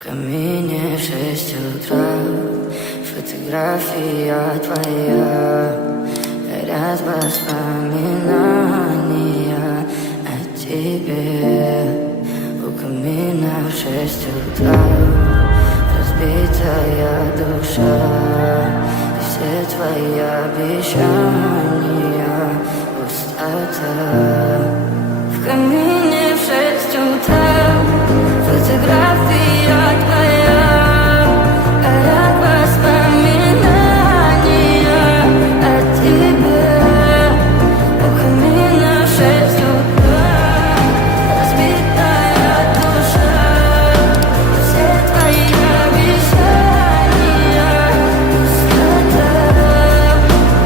В камине в 6 утра фотография твоя, горят воспоминания о тебе. У камина в 6 утра разбитая душа, и все твои обещания пустота. В камине в 6 утра фотография твоя, горят воспоминания о тебе. У камина в 6 утра разбитая душа, и все твои обещания пустота.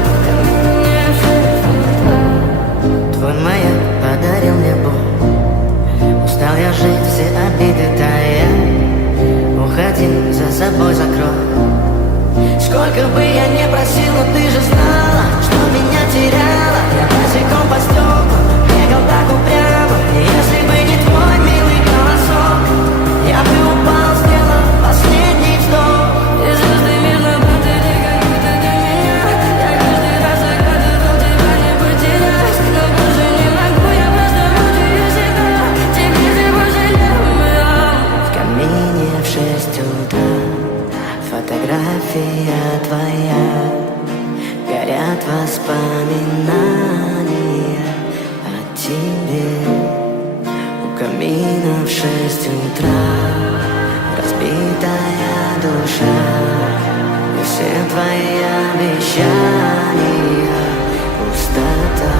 В камине в 6 утра. Твой маяк подарил мне боль. Устал я жить, все обиды тая. Уходи, за собой закрой. Сколько бы я не просил, но ты же знала, что меня теряла. Я босиком по стеклу бегал так упрямо. И если бы не твой милый голосок, я бы упал, сделал последний вздох. И звезды мирно падали, как будто для меня. Я каждый раз загадывал тебя не потерять, но больше не могу, я просто мучаю себя. Тебе же пожалела. В камине в 6 утра фотография твоя, горят воспоминания о тебе. У камина в 6 утра разбитая душа, и все твои обещания пустота.